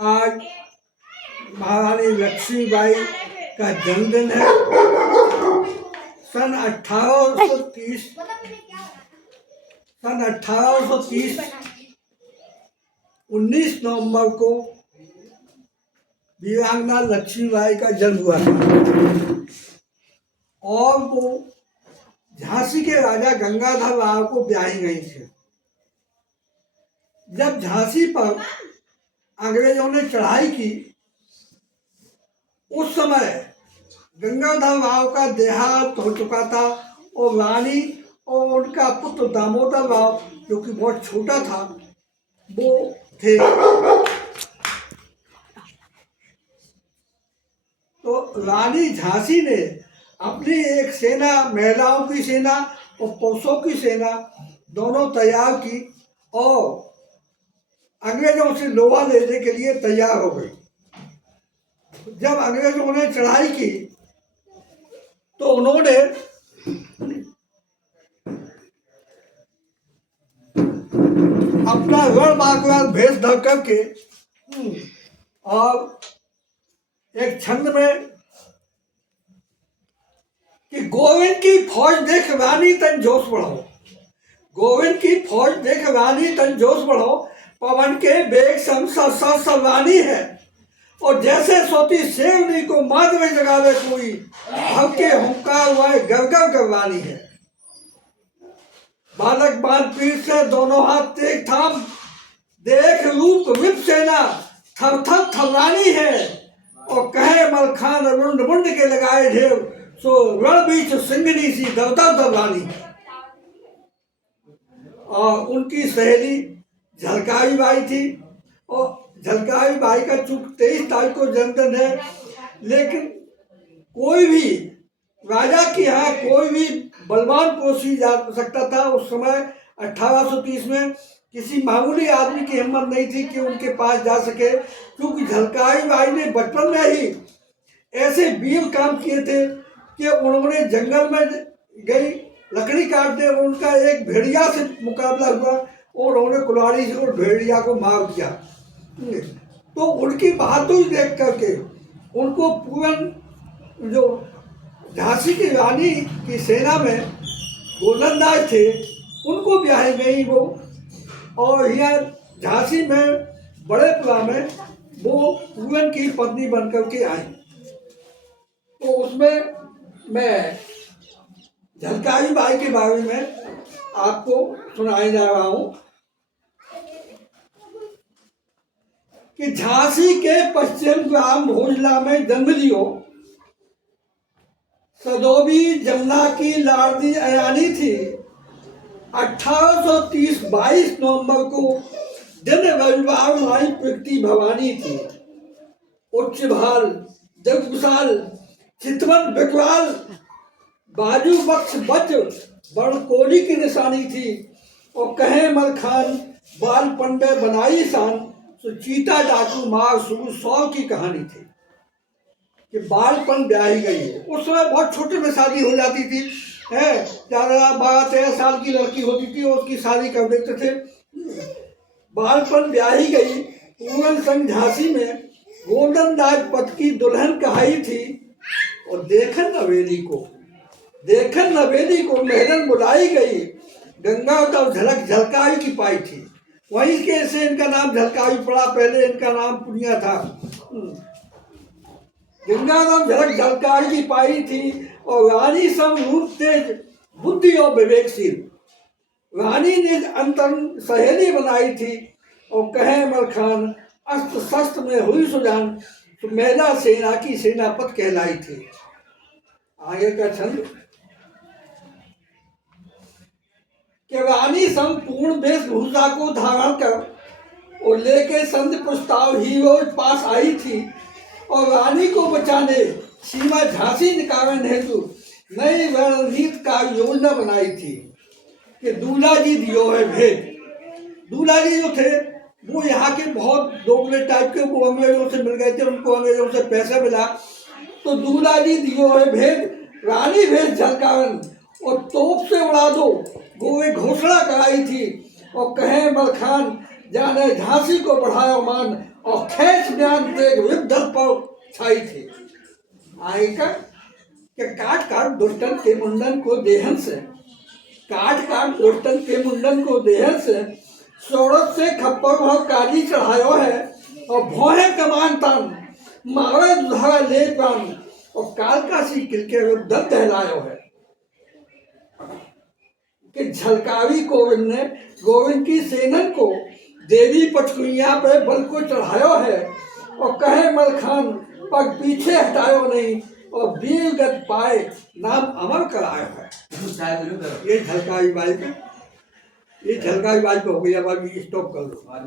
आज महारानी लक्ष्मीबाई का जन्मदिन है। सन 1830 19 नवंबर को वीरांगना लक्ष्मीबाई का जन्म हुआ था और वो झांसी के राजा गंगाधर राव को ब्याही गई थी। जब झांसी पर अंग्रेजों ने चढ़ाई की, उस समय गंगाधर राव का देहांत हो चुका था और रानी और उनका पुत्र दामोदर राव, जो कि बहुत छोटा था, वो थे। तो रानी झांसी ने अपनी एक सेना, महिलाओं की सेना और पुरुषों की सेना दोनों तैयार की और अंग्रेजों से लोहा लेने के लिए तैयार हो गई। जब अंग्रेजों ने चढ़ाई की तो उन्होंने अपना रणबांकुरा भेष धर करके और एक छंद में कि गोविंद की फौज देख रानी तन जोश बढ़ो, गोविंद की फौज देख रानी तन जोश बढ़ो, पवन के बेग सवानी है और जैसे सोती शेरनी को माद में जगावे कोई, हल्के हुंकार हुए गरगर करवानी है। बालक बाल पीठ से दोनों हाथ तेज थाम, देख रूप विप सेना थर थर थर्रानी है और कहे मलखान रुंड मुंड के लगाए ढेर, सो रण बीच सिंगनी सी दवदव दबानी है। और उनकी सहेली झलकारी बाई थी और झलकारी बाई का चूंकि 23 तारीख को जन्मदिन है, लेकिन कोई भी राजा के यहाँ कोई भी बलवान पुरुष ही जा सकता था। उस समय 1830 में किसी मामूली आदमी की हिम्मत नहीं थी कि उनके पास जा सके, क्योंकि झलकारी बाई ने बचपन में ही ऐसे वीर काम किए थे कि उन्होंने जंगल में गई लकड़ी काटते, उनका एक भेड़िया से मुकाबला हुआ और उन्होंने कुल्हाड़ी से उस भेड़िया को मार दिया। तो उनकी बहादुरी देख करके उनको पूरन जो झांसी की रानी की सेना में गोलंदाज थे, उनको ब्याही गई वो, और यहाँ झांसी में बड़े पुरा में वो पूरन की पत्नी बनकर के आई। तो उसमें मैं झलकारी बाई के बारे में आपको सुनाने जा रहा हूँ कि झांसी के पश्चिम ग्राम भोजला में जन्म लियो सदोबी जमुना की लाडली अयानी थी। 1830 22 नवंबर को दिन रविवार माई प्रगति भवानी थी। उच्च भाल जगविशाल चितवन बिकवाल बाजू बख्श बच बड़ कोली की निशानी थी और कहे मलखान बाल पंडे बनाई शान, तो चीता डाकू मार शुरू 100 की कहानी थी कि बालपन ब्याही गई है। उस समय बहुत छोटे में शादी हो जाती थी, है 12-13 साल की लड़की होती थी और उसकी शादी कर देते थे। बालपन ब्याही गई पूरन संग झांसी में गोल्डन राजपथ की दुल्हन कहाई थी और देखन नवेली को मेहरन बुलाई गई, गंगा तब झलक झलकारी की पाई थी। वहीं के से इनका नाम झलकारी पड़ा, पहले इनका नाम पुनिया था। गंगा तब झलक झलकारी की पाई थी और रानी सब रूप तेज बुद्धि और विवेकशील, रानी ने अंतर सहेली बनाई थी और कहे मलखान अस्त्र शस्त्र में हुई सुजान, तो महिला सेना की सेनापत कहलाई थी। आगे का छंद कि रानी संपूर्ण वेशभूषा को धारण कर और लेके संधि प्रस्ताव हीरोज पास आई थी और रानी को बचाने सीमा झांसी निकारण हेतु नई रणनीति का योजना बनाई थी कि दूल्हा जी दियो है भेद। दूल्हा जी जो थे वो यहाँ के बहुत दोगले टाइप के, वो अंग्रेजों से मिल गए थे, उनको अंग्रेजों से पैसा मिला, तो दूल्हा जी दियो है भेद रानी भेष झलकावन और तोप से उड़ा दो, वो घोषणा कराई थी और कहे मलखान जाने झांसी को बढ़ाया मान और खेच ज्ञान तेग विद्दल पर छाई थी। आगे का कि काट काट दुष्टन के मुंडन को देहन से, काट काट दुष्टन के मुंडन को देहन से, सोड़त से खप्पर भाव काली चढ़ायो है, और भोहे कमान तान मारे दुधारा ले प्राण, और काल का सी किल के विद्दल दहलायो है। कि झलकावी गोविंद ने गोविंद की सेनन को देवी पटकुइया पे बल को चढ़ायो है, और कहे मलखान पग पीछे हटायो नहीं, और वीरगत पाए नाम अमर करायो है। ये झलकावी बाई पे हो गई। अब अभी स्टॉप कर दो।